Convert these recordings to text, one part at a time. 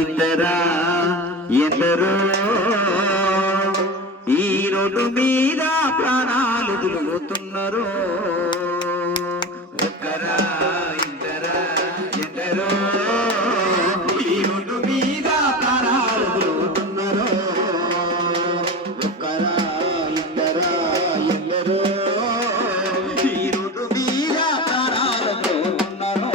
ఇద్దరా ఎందరో ఈ రోడ్డు మీద ప్రాణాలు దులుగుతున్నారు. ఒక్కరా ఇద్దరా ఎందరో ఈ రోడ్డు మీద ప్రాణాలు దులుగుతున్నారు. ఒక్కరా ఇద్దరా ఎందరో ఈ రోడ్డు మీద ప్రాణాలు దులుగుతున్నారు.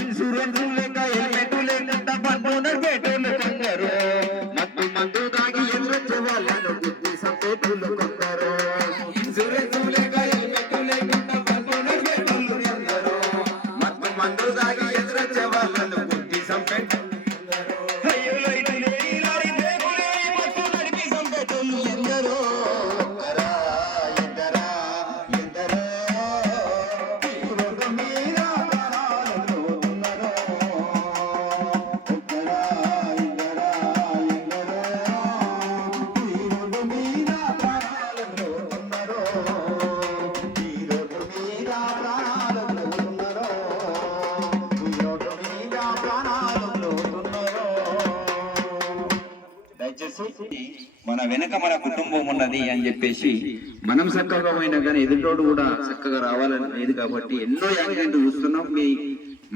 ఇన్సూరెన్స్ లేక హెల్మెట్ లేకుండా పన్నునర్ పేటోళ్ళు కొందరు, మత్తు మందు తాగి ఎదురొచ్చే వాళ్ళను గుద్ది సంపేటోళ్ళు కొందరు. ఇన్సూరెన్స్ లేక హెల్మెట్ లేకుండా పన్నునర్ పేటోళ్ళు కొందరు, మత్తు మందు తాగి ఎదురొచ్చే వాళ్ళను గుద్ది సంపేటోళ్ళు. అయ్యో లైట్ లేని లారీ బ్రేకు లేని మత్తు నడిపి సంపేటోళ్ళు ఎందరో. ఒక్కరా ఇద్దరా ఎందరో ఈ రోడ్డు మీద మన వెనక మన కుటుంబం ఉన్నది అని చెప్పేసి మనం చక్కగా పోయినా కానీ ఎదుటోడు కూడా చక్కగా రావాలని లేదు కాబట్టి ఎన్నో యాక్సిడెంట్లు చూస్తున్నాం.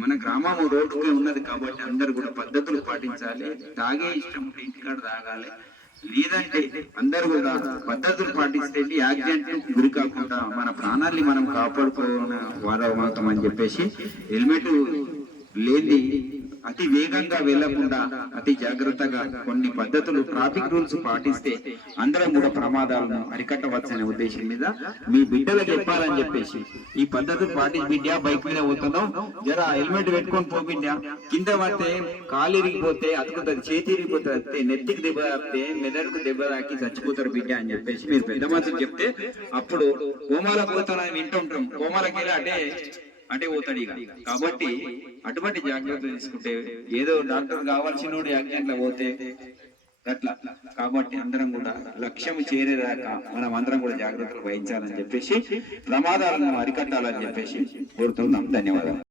మన గ్రామం రోడ్డుకే ఉన్నది కాబట్టి అందరు కూడా పద్ధతులు పాటించాలి. తాగే ఇష్టం ఇంటికాడ తాగాలి, లేదంటే అందరు కూడా పద్ధతులు పాటిస్తే యాక్సిడెంట్ గురి కాకుండా మన ప్రాణాన్ని మనం కాపాడుకోవాలని వారవుతాం అని చెప్పేసి హెల్మెట్ లేని అతి వేగంగా వెళ్లకుండా అతి జాగ్రత్తగా కొన్ని పద్ధతులు ట్రాఫిక్ రూల్స్ పాటిస్తే అందరం కూడా ప్రమాదాలను అరికట్టవచ్చనే ఉద్దేశం మీద మీ బిడ్డలకు చెప్పాలని చెప్పేసి ఈ పద్ధతులు పాటించి బిడ్డ బైక్ మీద పోతున్నాం జర హెల్మెట్ పెట్టుకొని పో బిడ్డ, కింద పడితే కాలు ఇరిగిపోతే అతుకుతుంది, చేతి ఇరిగిపోతే, నెత్తికి దెబ్బ తాకితే మెదడుకు దెబ్బ తాకి చచ్చిపోతారు బిడ్డ అని చెప్పేసి మీరు పెద్ద మనుషులు చెప్తే అప్పుడు కోమాలకు పోతానని వింటుంటాం. కోమాలకి వెళ్ళి అంటే పోతాడు ఇక. కాబట్టి అటువంటి జాగ్రత్తలు తీసుకుంటే ఏదో డాక్టర్ కావాల్సిన యాక్సిడెంట్లో పోతే అట్లా. కాబట్టి అందరం కూడా లక్ష్యం చేరేదాకా మనం అందరం కూడా జాగ్రత్తలు వహించాలని చెప్పేసి ప్రమాదాలను అరికట్టాలని చెప్పేసి కోరుతున్నాం. ధన్యవాదాలు.